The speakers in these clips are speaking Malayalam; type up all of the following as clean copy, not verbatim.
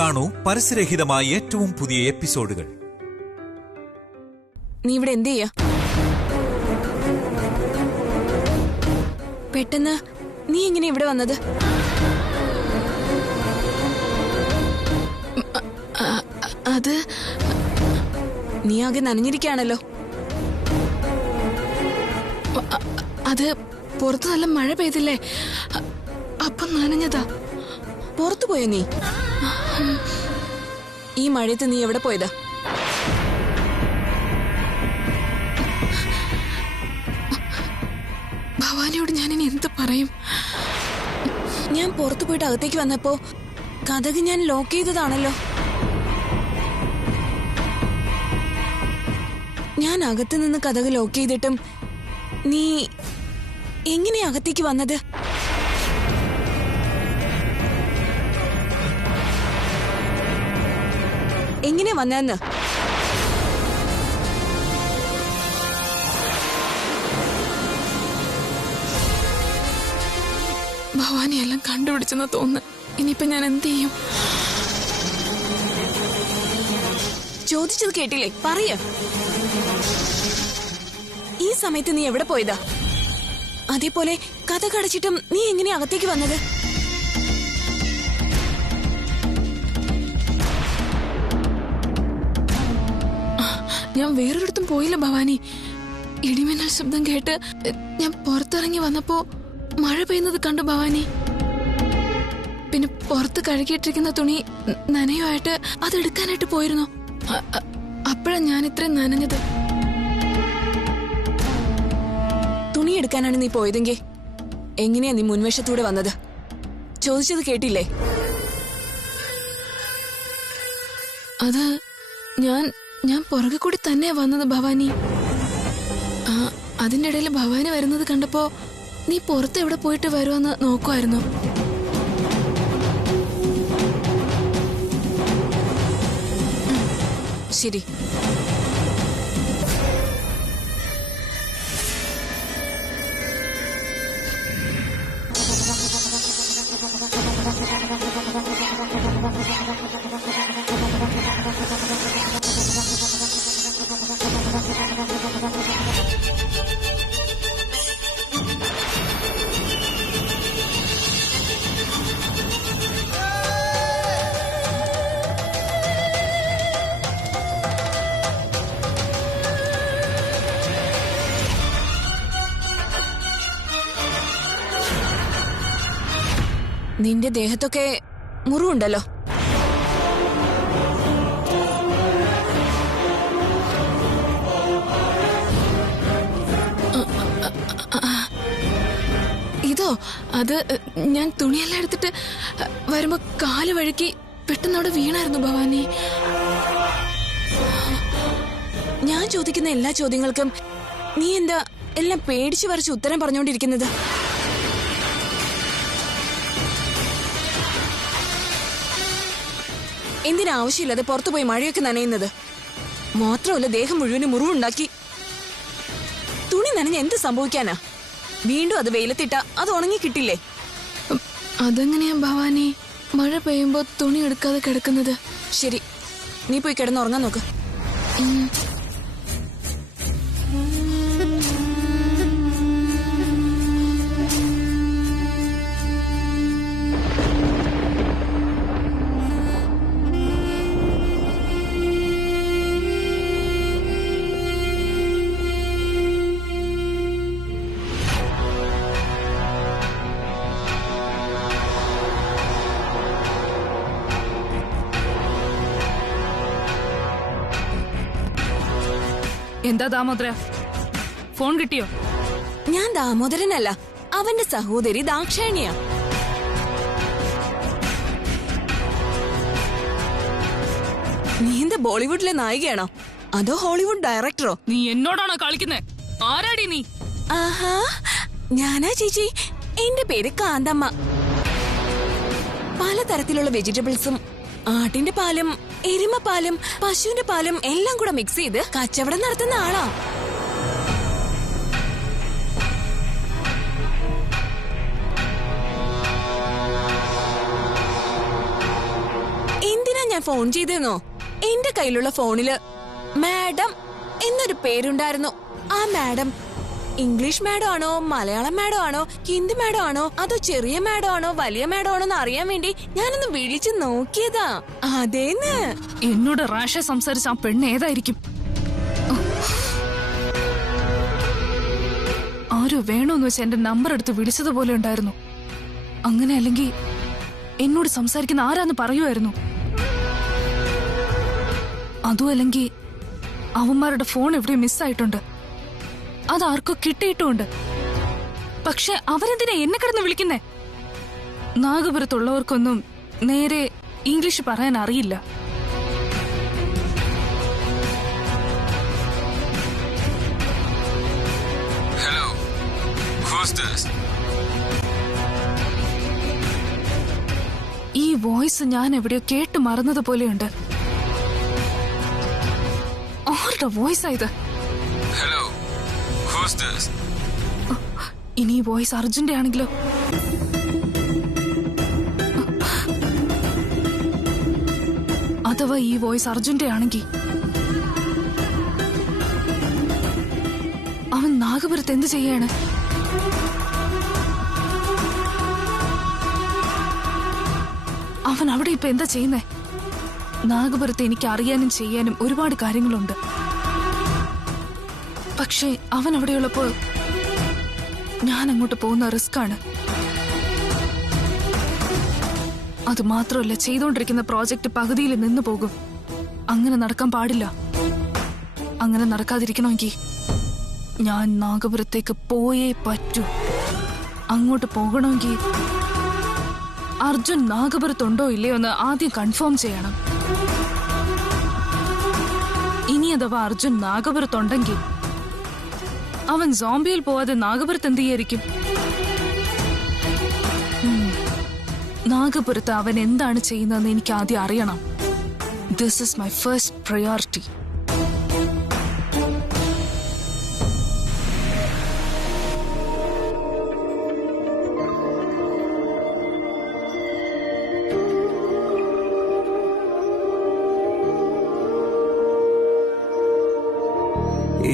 കാണൂ പരസ്യരഹിതമായ ഏറ്റവും പുതിയ എപ്പിസോഡുകൾ. നീ ഇവിടെ എന്ത് ചെയ്യാ? പെട്ടെന്ന് നീ എങ്ങനെ ഇവിടെ വന്നത്? അത് നീ ആകെ നനഞ്ഞിരിക്കുകയാണല്ലോ. അത് പുറത്ത് നല്ല മഴ പെയ്തില്ലേ, അപ്പം നനഞ്ഞതാ. പുറത്തു പോയോ നീ? ഈ മഴയത്ത് നീ എവിടെ പോയതാ? ഭവാനിയോട് ഞാനിനി എന്ത് പറയും? ഞാൻ പുറത്തു പോയിട്ട് അകത്തേക്ക് വന്നപ്പോ കതക് ഞാൻ ലോക്ക് ചെയ്തതാണല്ലോ. ഞാൻ അകത്ത് നിന്ന് കതക് ലോക്ക് ചെയ്തിട്ടും നീ എങ്ങനെ അകത്തേക്ക് വന്നത്? എങ്ങനെ വന്നെന്ന്? ഭവാനി എല്ലാം കണ്ടുപിടിച്ചെന്ന് തോന്നുന്നു. ഇനിയിപ്പൊ ഞാൻ എന്ത് ചെയ്യും? ചോദിച്ചത് കേട്ടില്ലേ? പറയ. ഈ സമയത്ത് നീ എവിടെ പോയതാ? അതേപോലെ കഥ കടച്ചിട്ടും നീ എങ്ങനെ അകത്തേക്ക് വന്നത്? ഞാൻ വേറൊരിടത്തും പോയില്ല ഭവാനി. ഇടിമിന്നൽ ശബ്ദം കേട്ട് ഞാൻ പുറത്തിറങ്ങി വന്നപ്പോ മഴ പെയ്യുന്നത് കണ്ടു ഭവാനി. പിന്നെ പുറത്ത് കഴുകിയിട്ടിരിക്കുന്ന തുണി നനയുമായിട്ട് അതെടുക്കാനായിട്ട് പോയിരുന്നു. അപ്പോഴാണ് ഞാൻ ഇത്രയും നനഞ്ഞത്. തുണി എടുക്കാനാണ് നീ പോയതെങ്കിൽ എങ്ങനെയാ നീ മുൻവശത്തൂടെ വന്നത്? ചോദിച്ചത് കേട്ടില്ലേ? അത് ഞാൻ പുറകെ കൂടി തന്നെയാ വന്നത് ഭവാനി. അതിന്റെ ഇടയിൽ ഭവാനി വരുന്നത് കണ്ടപ്പോ നീ പുറത്ത് എവിടെ പോയിട്ട് വരുമെന്ന് നോക്കുമായിരുന്നു. ശരി, നിന്റെ ദേഹത്തൊക്കെ മുറിവുണ്ടല്ലോ. ഇതോ? അത് ഞാൻ തുണിയെല്ലാം എടുത്തിട്ട് വരുമ്പോ കാല് വഴുക്കി പെട്ടെന്ന് അവിടെ വീണായിരുന്നു ഭവാനി. ഞാൻ ചോദിക്കുന്ന എല്ലാ ചോദ്യങ്ങൾക്കും നീ എന്താ എല്ലാം പേടിച്ചു വരച്ച് ഉത്തരം പറഞ്ഞുകൊണ്ടിരിക്കുന്നത്? എന്തിനാവശ്യമില്ലാതെ പുറത്തുപോയി മഴയൊക്കെ നനയുന്നത്? മാത്രമല്ല ദേഹം മുഴുവനും മുറിവുണ്ടാക്കി. തുണി നനഞ്ഞ എന്ത് സംഭവിക്കാനാ? വീണ്ടും അത് വെയിലത്തിട്ട അത് ഉണങ്ങി കിട്ടില്ലേ? അതെങ്ങനെയാ ഭവാനി മഴ പെയ്യുമ്പോ തുണി എടുക്കാതെ കിടക്കുന്നത്? ശരി, നീ പോയി കിടന്നുറങ്ങാൻ നോക്ക്. എന്താ ദാമോദര, ഫോൺ കിട്ടിയോ? ഞാൻ ദാമോദരനല്ല, അവന്റെ സഹോദരി ദാക്ഷായണിയാ. നീ എന്താ ബോളിവുഡിലെ നായികയാണോ അതോ ഹോളിവുഡ് ഡയറക്ടറോ? നീ എന്നോടാണോ കളിക്കുന്നേ? ആരാടി നീ? ആഹാ, ഞാനാ ചേച്ചി. എന്റെ പേര് കാന്തമ്മ. പലതരത്തിലുള്ള വെജിറ്റബിൾസും ആട്ടിന്റെ പാലും എരുമപ്പാലും പശുവിന്റെ പാലും എല്ലാം കൂടെ മിക്സ് ചെയ്ത് കച്ചവടം നടത്തുന്ന ആളാ. എന്തിനാ ഞാൻ ഫോൺ ചെയ്തെന്നോ? എന്റെ കയ്യിലുള്ള ഫോണില് മാഡം എന്നൊരു പേരുണ്ടായിരുന്നു. ആ മാഡം ഇംഗ്ലീഷ് മാഡം ആണോ, മലയാളം മാഡം ആണോ, ഹിന്ദി മാഡം ആണോ, അതോ ചെറിയ മാഡം ആണോ, വലിയ മാഡം ആണോ എന്ന് അറിയാൻ വേണ്ടി ഞാനൊന്ന് വിളിച്ചു നോക്കിയതാ. അതേന്ന്. എന്നോട് റാഷ സംസാരിച്ച ആ പെണ്ണ് ഏതായിരിക്കും? ആരോ വേണോന്ന് വെച്ച് എന്റെ നമ്പർ എടുത്ത് വിളിച്ചതുപോലെ ഉണ്ടായിരുന്നു. അങ്ങനെ അല്ലെങ്കിൽ എന്നോട് സംസാരിക്കുന്ന ആരാന്ന് പറയുമായിരുന്നു. അതും അല്ലെങ്കിൽ അവന്മാരുടെ ഫോൺ എവിടെ മിസ്സായിട്ടുണ്ട്, അതാർക്കോ കിട്ടിയിട്ടുമുണ്ട്. പക്ഷെ അവരെന്തിനാ എന്നെ കിടന്ന് വിളിക്കുന്നേ? നാഗപുരത്തുള്ളവർക്കൊന്നും നേരെ ഇംഗ്ലീഷ് പറയാൻ അറിയില്ല. Hello, who's this? ഈ വോയിസ് ഞാൻ എവിടെയോ കേട്ട് മറന്നതുപോലെയുണ്ട്. ആരുടെ വോയിസാ ഇത്? Hello, who's this? ഇനി ഈ വോയിസ് അർജുന്റെ ആണെങ്കിലോ? അഥവാ ഈ വോയിസ് അർജുന്റെ ആണെങ്കിൽ അവൻ നാഗപുരത്ത് എന്ത് ചെയ്യാണ്? അവൻ അവിടെ ഇപ്പൊ എന്താ ചെയ്യുന്നേ? നാഗപുരത്ത് എനിക്ക് അറിയാനും ചെയ്യാനും ഒരുപാട് കാര്യങ്ങളുണ്ട്. പക്ഷേ അവൻ അവിടെയുള്ളപ്പോ ഞാൻ അങ്ങോട്ട് പോകുന്ന റിസ്ക് ആണ്. അത് മാത്രമല്ല, ചെയ്തുകൊണ്ടിരിക്കുന്ന പ്രോജക്റ്റ് പകുതിയിൽ നിന്ന് പോകും. അങ്ങനെ നടക്കാൻ പാടില്ല. അങ്ങനെ നടക്കാതിരിക്കണമെങ്കിൽ ഞാൻ നാഗപുരത്തേക്ക് പോയേ പറ്റൂ. അങ്ങോട്ട് പോകണമെങ്കിൽ അർജുൻ നാഗപുരത്തുണ്ടോ ഇല്ലയോ എന്ന് ആദ്യം കൺഫേം ചെയ്യണം. ഇനി അഥവാ അർജുൻ നാഗപുരത്തുണ്ടെങ്കിൽ അവൻ സോംബിയിൽ പോവാതെ നാഗപുരത്ത് എന്ത് ചെയ്യായിരിക്കും? നാഗപുരത്ത് അവൻ എന്താണ് ചെയ്യുന്നതെന്ന് എനിക്ക് ആദ്യം അറിയണം. This is my first priority.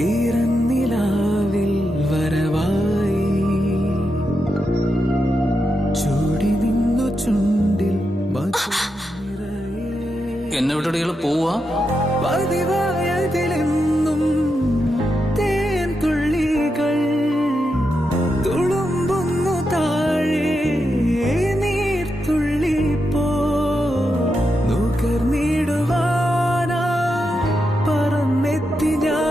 ഈരന്നിലാവിൽ വരവായി ചൂടി നിന്നു ചുണ്ടിൽ എന്നെ വിട്ടോടികൾ പോവാ? പതിവായതിലെന്നും തേൻ തുള്ളികൾ തുളുമ്പുന്നു താഴെ നീർത്തുള്ളി പോ നുകർന്നിടുവാനാ പറന്നെത്തി ഞാൻ.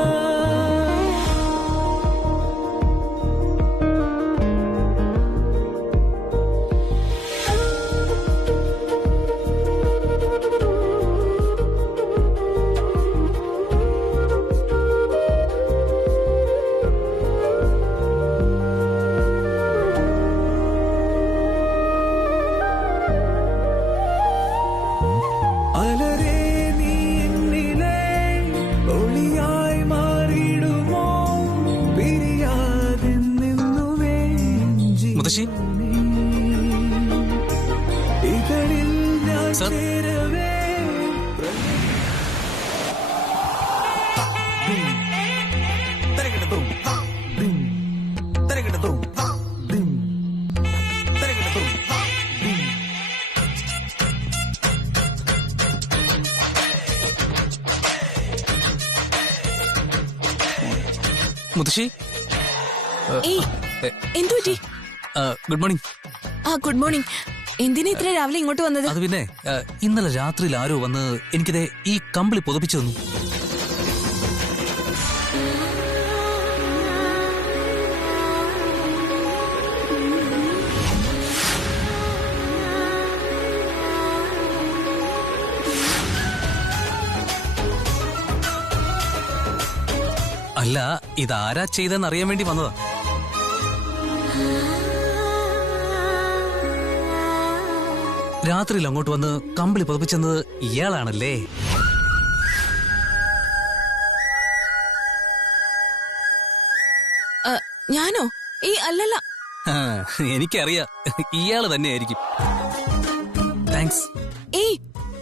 അലരേ നീ എന്നിലെ ഒളിയായി മാറിയിടുമോ പിരിയാതെന്നെന്നുമേ മുത്തശ്ശി, ഇതളിൽ ഞാൻ സർ. ചേരവേ മുത്തശ്ശി, ഏയ്, എന്തു പറ്റി? Good morning. ആ, ഗുഡ് മോർണിംഗ്. എന്തിനാ ഇത്ര രാവിലെ ഇങ്ങോട്ട് വന്നത്? അത് പിന്നെ ഇന്നലെ രാത്രിയിൽ ആരോ വന്ന് എനിക്കിത് ഈ കമ്പിളി പുതപ്പിച്ചു തന്നു. അല്ല, ഇതാരാ ചെയ്തെന്ന് അറിയാൻ വേണ്ടി വന്നതാ. രാത്രിയിൽ അങ്ങോട്ട് വന്ന് കമ്പിളി പുതപ്പിച്ചെന്നത് ഇയാളാണല്ലേ? ഞാനോ? ഏയ്, അല്ലല്ല. എനിക്കറിയാം, ഇയാള് തന്നെയായിരിക്കും. താങ്ക്സ്. ഏയ്,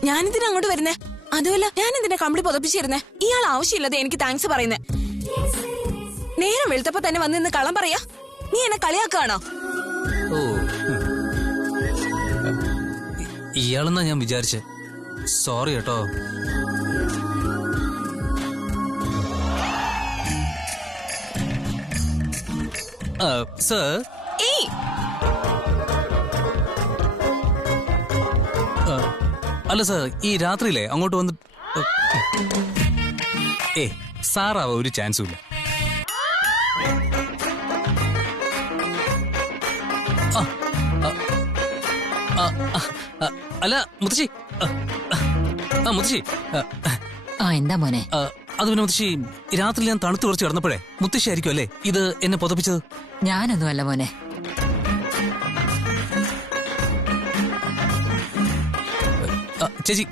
ഞാനിതിന് അങ്ങോട്ട് വരുന്നേ? അതുമല്ല, ഞാൻ എന്തിനാ കമ്പിളി പുതപ്പിച്ചിരുന്നേ? ഇയാൾ ആവശ്യമില്ലാതെ എനിക്ക് താങ്ക്സ് പറയുന്നേ. നേരം വെളുത്തപ്പോ തന്നെ വന്ന് നിന്ന് കള്ളം പറയാ. നീ എന്നെ കളിയാക്കുകയാണോ? ഓ, ഇയാളെന്നാ ഞാൻ വിചാരിച്ചേ. സോറി കേട്ടോ. സർ, ഏയ്, അല്ല സർ, ഈ രാത്രിയിലെ അങ്ങോട്ട് വന്ന് സാറാവാ ഒരു ചാൻസും ഇല്ല. അല്ല മുത്തശ്ശി, മുത്തശ്ശി, എന്താ മോനെ? അത് പിന്നെ മുത്തശ്ശി, രാത്രി ഞാൻ തണുത്ത് കുറച്ച് കിടന്നപ്പോഴേ മുത്തശ്ശി ആയിരിക്കും അല്ലേ ഇത് എന്നെ പുതപ്പിച്ചത്? ഞാനൊന്നുമല്ല മോനെ. ചേച്ചി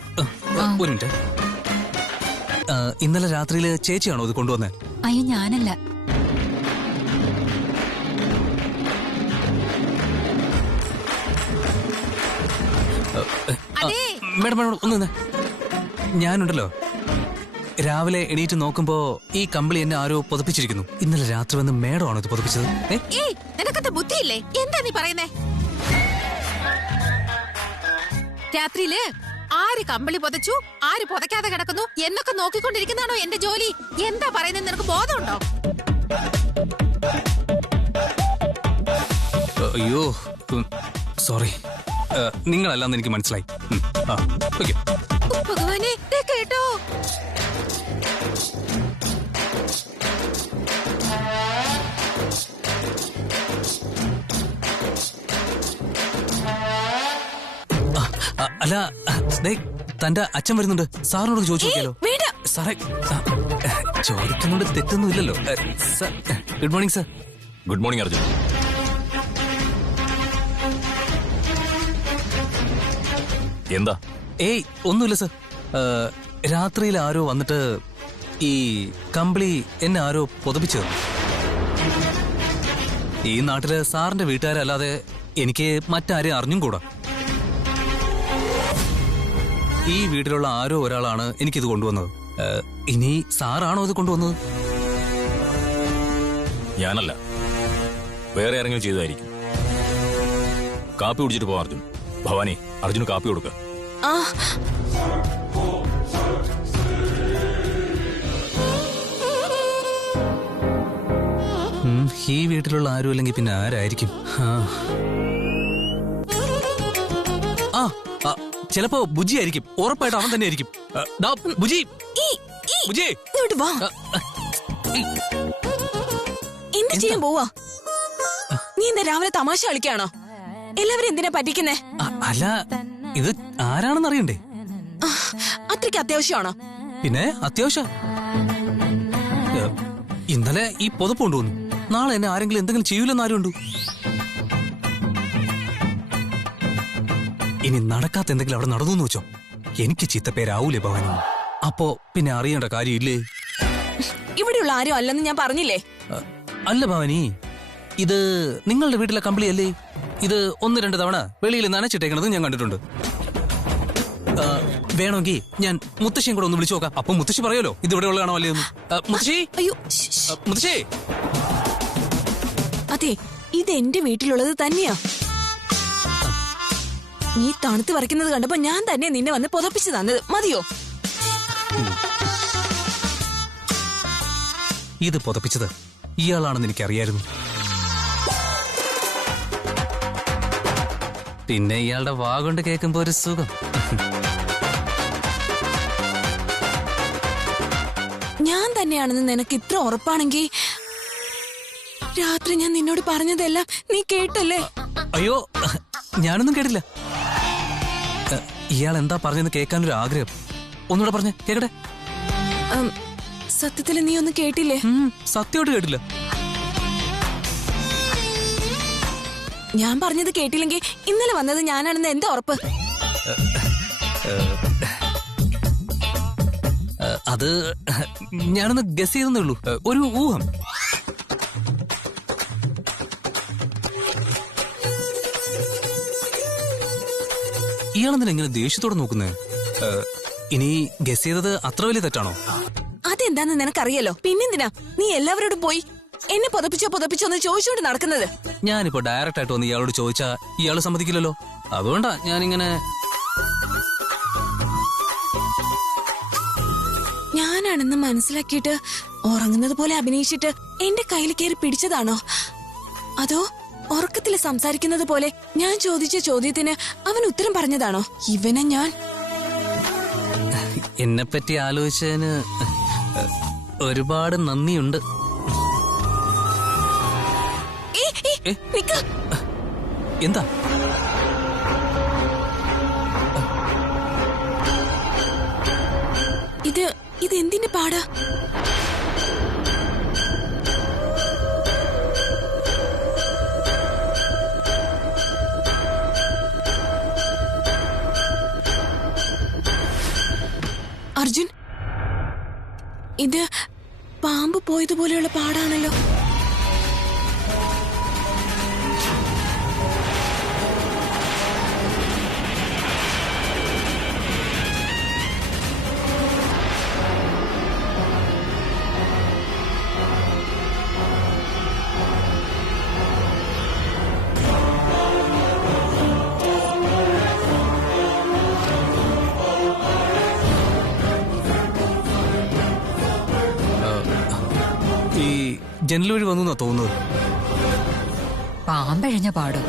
ഒരു മിനിറ്റ്. ഇന്നലെ രാത്രിയില് ചേച്ചിയാണോ ഇത് കൊണ്ടുവന്നത്? അയ്യോ, ഞാനല്ല. മേഡം മേഡം ഒന്ന് നിന്നേ. ഞാനുണ്ടല്ലോ രാവിലെ എണീറ്റ് നോക്കുമ്പോ ഈ കമ്പിളി എന്നെ ആരോ പുതപ്പിച്ചിരിക്കുന്നു. ഇന്നലെ രാത്രി വന്ന് മേഡം ആണോ ഇത് പുതപ്പിച്ചത്? നിനക്കത്തെ ബുദ്ധിയില്ലേ? എന്താ നീ പറയുന്നേ? രാത്രിയില് ആര് കമ്പിളി പുതച്ചു, ആര് പുതയ്ക്കാതെ കിടക്കുന്നു എന്നൊക്കെ നോക്കിക്കൊണ്ടിരിക്കുന്നതാണോ എന്റെ ജോലി? എന്താ പറയുന്നത്? നിനക്ക് ബോധമുണ്ടോ? അയ്യോ സോറി, നിങ്ങളല്ലാന്ന് എനിക്ക് മനസ്സിലായി. ഭഗവാനെ, കേട്ടോ? അല്ല, തന്റെ അച്ഛൻ വരുന്നുണ്ട്. സാറിനോട് ചോദിച്ചു നോക്കിയാലോ? സാറേ, ചോദിക്കുന്നോണ്ട് തെറ്റൊന്നും ഇല്ലല്ലോ. Good morning sir. Good morning Arjun. എന്താ? ഏയ് ഒന്നുമില്ല സർ. രാത്രിയിൽ ആരോ വന്നിട്ട് ഈ കമ്പിളി എന്നെ ആരോ പുതപ്പിച്ചത്. ഈ നാട്ടില് സാറിന്റെ വീട്ടുകാരല്ലാതെ എനിക്ക് മറ്റാരെയും അറിഞ്ഞും കൂടാ. ഈ വീട്ടിലുള്ള ആരോ ഒരാളാണ് എനിക്കിത് കൊണ്ടുവന്നത്. ഇനി സാറാണോ ഇത് കൊണ്ടുവന്നത്? ഞാനല്ല, വേറെ ആരെങ്കിലും ചെയ്തതായിരിക്കും. കാപ്പി കുടിച്ചിട്ട് പോവാം അർജുൻ. ഭവാനി, അർജുന് കാപ്പി കൊടുക്ക. ഈ വീട്ടിലുള്ള ആരും അല്ലെങ്കിൽ പിന്നെ ആരായിരിക്കും? ചിലപ്പോ ബുജി ആയിരിക്കും. ഉറപ്പായിട്ട് അവൻ തന്നെ ആയിരിക്കും. ബുജി, ബുജി, എന്ത് ചെയ്യാൻ പോവാ? നീ എന്താ രാവിലെ തമാശ കളിക്കാണോ? എല്ലാവരും എന്തിനാ പറ്റിക്കുന്നേ? അല്ല, ഇത് ആരാണെന്ന് അറിയണ്ടേ? അത്രയ്ക്ക് അത്യാവശ്യമാണോ? പിന്നെ അത്യാവശ്യം. ഇന്നലെ ഈ പുതപ്പ് കൊണ്ടുവന്നു. നാളെ എന്നെ ആരെങ്കിലും എന്തെങ്കിലും ചെയ്യൂലെന്ന് ആരുണ്ടു? ഇനി നടക്കാത്ത എന്തെങ്കിലും അവിടെ നടന്നു എന്ന് വെച്ചോ, എനിക്ക് ചീത്തപ്പേരാവൂലേ ഭവാനി? അപ്പോ പിന്നെ അറിയേണ്ട കാര്യമില്ലേ? ഇവിടെയുള്ള ആരും അല്ലെന്ന് ഞാൻ പറഞ്ഞില്ലേ? അല്ല ഭവാനി, ഇത് നിങ്ങളുടെ വീട്ടിലെ കമ്പിളി അല്ലേ? ഇത് 1-2 തവണ വെളിയിൽ നനച്ചിട്ടേക്കണത് ഞാൻ കണ്ടിട്ടുണ്ട്. വേണമെങ്കിൽ ഞാൻ മുത്തശ്ശിയും കൂടെ ഒന്ന് വിളിച്ചു നോക്കാം. അപ്പൊ മുത്തശ്ശി പറയല്ലോ ഇത് ഇവിടെ ഉള്ളതാണോ അല്ലേ ഒന്ന്. മുത്തശ്ശി, അയ്യോ, മുത്തശ്ശി. അതെ, ഇത് എന്റെ വീട്ടിലുള്ളത് തന്നെയാ. നീ തണുത്ത് വരയ്ക്കുന്നത് കണ്ടപ്പോ ഞാൻ തന്നെ നിന്നെ വന്ന് പുതപ്പിച്ചു തന്നത്. മതിയോ? ഇത് പുതപ്പിച്ചത് ഇയാളാണെന്ന് എനിക്കറിയായിരുന്നു. പിന്നെ ഇയാളുടെ വാ കൊണ്ട് കേൾക്കുമ്പോ ഒരു സുഖം. ഞാൻ തന്നെയാണെന്ന് നിനക്ക് ഇത്ര ഉറപ്പാണെങ്കിൽ രാത്രി ഞാൻ നിന്നോട് പറഞ്ഞതെല്ലാം നീ കേട്ടല്ലേ? അയ്യോ, ഞാനൊന്നും കേട്ടില്ല. ഇയാൾ എന്താ പറഞ്ഞെന്ന് കേൾക്കാനൊരു ആഗ്രഹം. ഒന്നുകൂടെ പറഞ്ഞേ, കേക്കട്ടെ. സത്യത്തിൽ നീ ഒന്നും കേട്ടില്ലേ? സത്യമായിട്ട് കേട്ടില്ല. ഞാൻ പറഞ്ഞത് കേട്ടില്ലെങ്കിൽ ഇന്നലെ വന്നത് ഞാനാണെന്ന് എന്താ ഉറപ്പ്? അത് ഞാനൊന്ന് ഗസ് ചെയ്തെന്നേ ഉള്ളൂ, ഒരു ഊഹം. ഇയാളെന്തിനാ ഇങ്ങനെ ദേഷ്യത്തോടെ നോക്കുന്നേ? ഇനി ഗസ് ചെയ്തത് അത്ര വലിയ തെറ്റാണോ? അതെന്താന്ന് നിനക്കറിയാലോ. പിന്നെന്തിനാ നീ എല്ലാവരോടും പോയി എന്നെ പുതപ്പിച്ചോ എന്ന് ചോദിച്ചോണ്ട് നടക്കുന്നത്? ഞാനിപ്പോ ഡയറക്റ്റ് ആയിട്ട് വന്ന് ഇയാളോട് ചോദിച്ചാ ഇയാള് സമ്മതിക്കില്ലല്ലോ. അതുകൊണ്ടാ ഞാനിങ്ങനെ. ഞാനാണെന്ന് മനസ്സിലാക്കിയിട്ട് ഉറങ്ങുന്നത് പോലെ അഭിനയിച്ചിട്ട് എന്റെ കയ്യിൽ കയറി പിടിച്ചതാണോ? അതോ ഉറക്കത്തിൽ സംസാരിക്കുന്നത് പോലെ ഞാൻ ചോദിച്ച ചോദ്യത്തിന് അവൻ ഉത്തരം പറഞ്ഞതാണോ? ഇവനെ ഞാൻ എന്നെപ്പറ്റി ആലോചിച്ചതിന് ഒരുപാട് നന്ദിയുണ്ട്. എന്താ? ഇത് എന്തിന്റെ പാടാ? അർജുൻ, ഇത് പാമ്പ് പോയതുപോലെയുള്ള പാടാണല്ലോ. ജനൽ വഴി വന്നു തോന്നുന്നത്. പാമ്പഴഞ്ഞ പാടോ?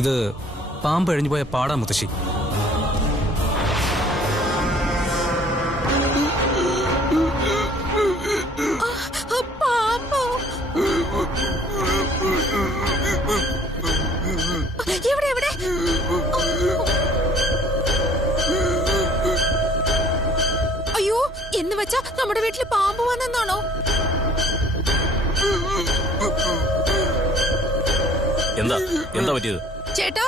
ഇത് പാമ്പഴഞ്ഞു പോയ പാടാ മുത്തശ്ശി. അയ്യോ, എന്ന് വെച്ചാ നമ്മുടെ വീട്ടില് പാമ്പ് വന്നെന്നാണോ? എന്താ പറ്റിയത്? ചേട്ടാ,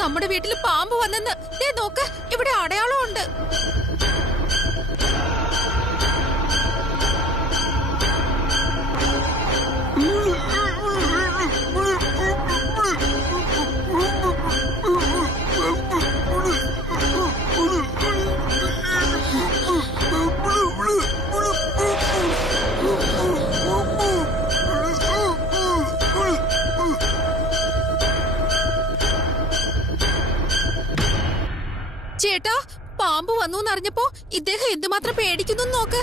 നമ്മുടെ വീട്ടില് പാമ്പ് വന്നെന്ന്. ദേ നോക്ക്, ഇവിടെ അടയാളമുണ്ട്. ചേട്ടാ, പാമ്പ് വന്നു എന്നറിഞ്ഞപ്പോ ഇദ്ദേഹം എന്തുമാത്രം പേടിക്കുന്നു നോക്ക്.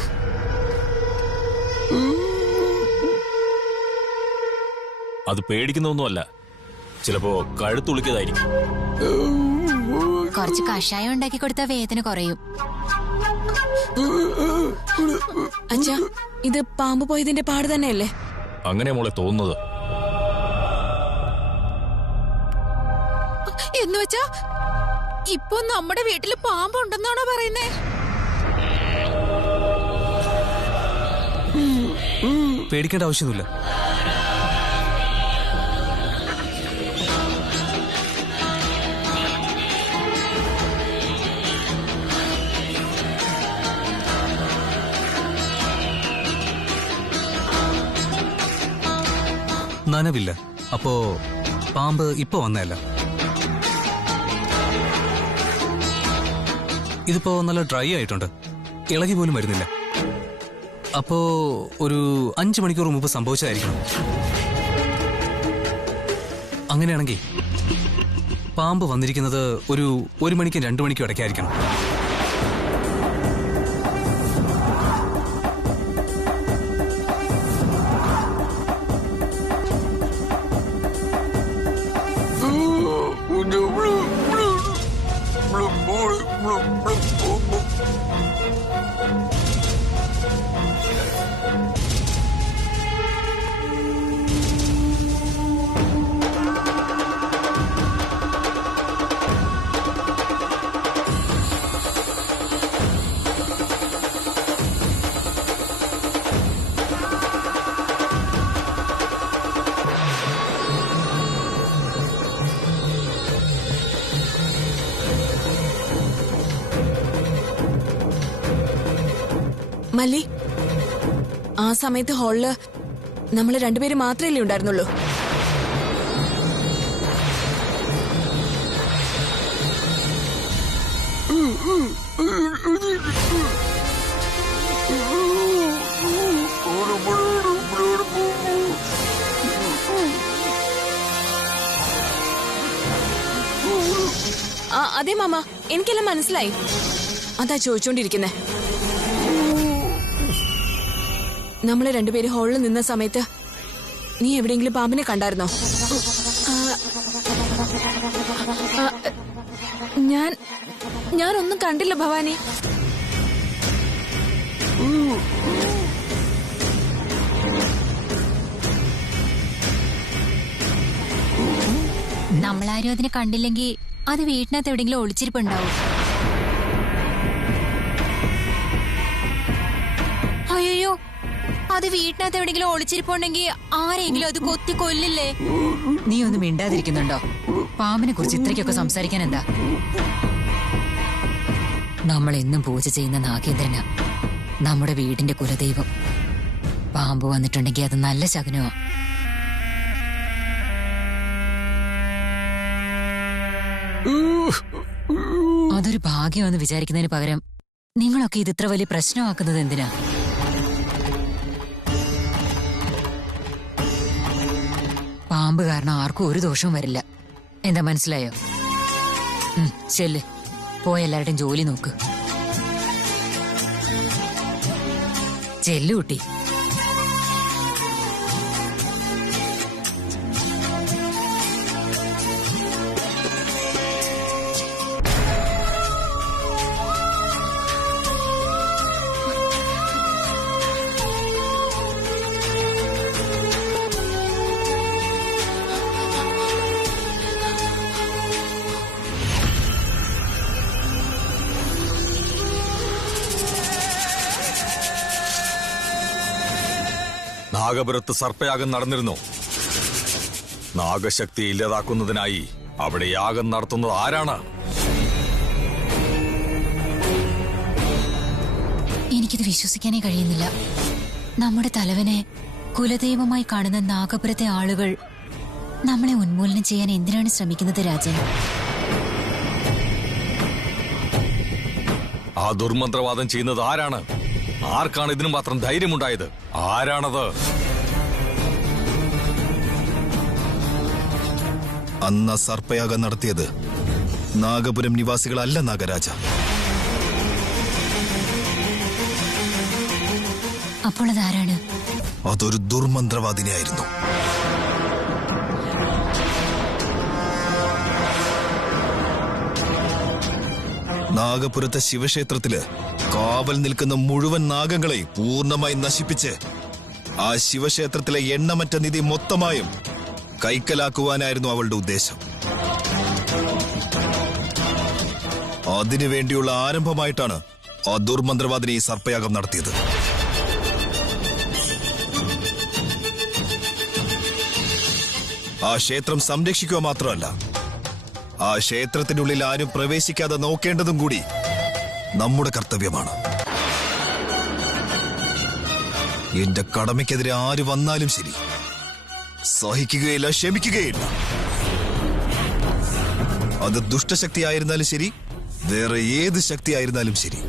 അത് പേടിക്കുന്നൊന്നുമല്ല, ചിലപ്പോ കഴുത്തുളിക്കതായിരിക്കും. കുറച്ച് കഷായം ഉണ്ടാക്കി കൊടുത്താൽ വേദന കുറയും. അച്ഛാ, ഇത് പാമ്പ് പോയതിന്റെ പാട് തന്നെയല്ലേ? അങ്ങനെ മോളെ തോന്നുന്നത്. എന്ന് വെച്ചാ ഇപ്പൊ നമ്മുടെ വീട്ടില് പാമ്പുണ്ടെന്നാണോ പറയുന്നേ? പേടിക്കേണ്ട ആവശ്യമൊന്നുമില്ല. നനവില്ല. അപ്പോ പാമ്പ് ഇപ്പൊ വന്നതല്ല. ഇതിപ്പോ നല്ല ഡ്രൈ ആയിട്ടുണ്ട്, ഇളകി പോലും വരുന്നില്ല. അപ്പോ ഒരു 5 മണിക്കൂർ മുമ്പ് സംഭവിച്ചതായിരിക്കണം. അങ്ങനെയാണെങ്കിൽ പാമ്പ് വന്നിരിക്കുന്നത് ഒരു 1 മണിക്കും 2 മണിക്കും ഇടയ്ക്കായിരിക്കണം. മല്ലി, ആ സമയത്ത് ഹാളില് നമ്മള് രണ്ടുപേര് മാത്രമല്ലേ ഉണ്ടായിരുന്നുള്ളൂ? അതെ മാമ, എനിക്കെല്ലാം മനസ്സിലായി. അതാ ചോദിച്ചോണ്ടിരിക്കുന്നെ. നമ്മള് രണ്ടുപേര് ഹോളിൽ നിന്ന സമയത്ത് നീ എവിടെയെങ്കിലും പാമ്പിനെ കണ്ടായിരുന്നോ? ഞാനൊന്നും കണ്ടില്ല ഭവാനി. നമ്മളാരും അതിനെ കണ്ടില്ലെങ്കിൽ അത് വീട്ടിനകത്ത് എവിടെയെങ്കിലും ഒളിച്ചിരിപ്പുണ്ടാവും. അയ്യോ, അത് വീട്ടിനകത്ത് എവിടെയെങ്കിലും ഒളിച്ചിരിപ്പുണ്ടെങ്കിൽ ആരെങ്കിലും അത് കൊത്തി കൊല്ലില്ലേ? നീ ഒന്നും മിണ്ടാതിരിക്കുന്നുണ്ടോ? പാമ്പിനെ കുറിച്ച് ഇത്രയ്ക്കൊക്കെ സംസാരിക്കാൻ എന്താ? നമ്മൾ എന്നും പൂജ ചെയ്യുന്ന നാഗേന്ദ്രന നമ്മുടെ വീടിന്റെ കുലദൈവം. പാമ്പ് വന്നിട്ടുണ്ടെങ്കിൽ അത് നല്ല ശകുനമാ. അതൊരു ഭാഗ്യമെന്ന് വിചാരിക്കുന്നതിന് പകരം നിങ്ങളൊക്കെ ഇത് ഇത്ര വലിയ പ്രശ്നമാക്കുന്നത് എന്തിനാ? പാമ്പ് കാരണം ആർക്കും ഒരു ദോഷവും വരില്ല. എന്താ മനസ്സിലായോ? ചെല്ല്, പോയ എല്ലാവരുടെയും ജോലി നോക്ക്. ചെല്ലുകുട്ടി. നാഗപുരത്ത് സർപ്പയാഗം നടന്നിരുന്നു. നാഗശക്തി ഇല്ലാതാക്കുന്നതിനായി അവിടെ യാഗം നടത്തുന്നത് ആരാണ്? എനിക്കിത് വിശ്വസിക്കാനേ കഴിയുന്നില്ല. നമ്മുടെ തലവനെ കുലദൈവമായി കാണുന്ന നാഗപുരത്തെ ആളുകൾ നമ്മളെ ഉന്മൂലനം ചെയ്യാൻ എന്തിനാണ് ശ്രമിക്കുന്നത് രാജൻ? ആ ദുർമന്ത്രവാദം ചെയ്യുന്നത് ആരാണ്? ആർക്കാണ് ഇതിനു മാത്രം ധൈര്യമുണ്ടായത്? ആരാണത്? അന്ന് സർപ്പയാഗം നടത്തിയത് നാഗപുരം നിവാസികളല്ല നാഗരാജ. അപ്പോൾ അതാരാണ്? അതൊരു ദുർമന്ത്രവാദിനിയായിരുന്നു. നാഗപുരത്തെ ശിവക്ഷേത്രത്തില് കാവൽ നിൽക്കുന്ന മുഴുവൻ നാഗങ്ങളെയും പൂർണ്ണമായി നശിപ്പിച്ച് ആ ശിവക്ഷേത്രത്തിലെ എണ്ണമറ്റ നിധി മൊത്തമായും കൈക്കലാക്കുവാനായിരുന്നു അവളുടെ ഉദ്ദേശം. അതിനുവേണ്ടിയുള്ള ആരംഭമായിട്ടാണ് ആ ദുർമന്ത്രവാദിനി ഈ സർപ്പയാഗം നടത്തിയത്. ആ ക്ഷേത്രം സംരക്ഷിക്കുക മാത്രമല്ല, ആ ക്ഷേത്രത്തിനുള്ളിൽ ആരും പ്രവേശിക്കാതെ നോക്കേണ്ടതും കൂടി നമ്മുടെ കർത്തവ്യമാണ്. എന്റെ കടമയ്ക്കെതിരെ ആര് വന്നാലും ശരി, സഹിക്കുകയില്ല, ക്ഷമിക്കുകയില്ല. അത് ദുഷ്ടശക്തിയായിരുന്നാലും ശരി, വേറെ ഏത് ശക്തിയായിരുന്നാലും ശരി.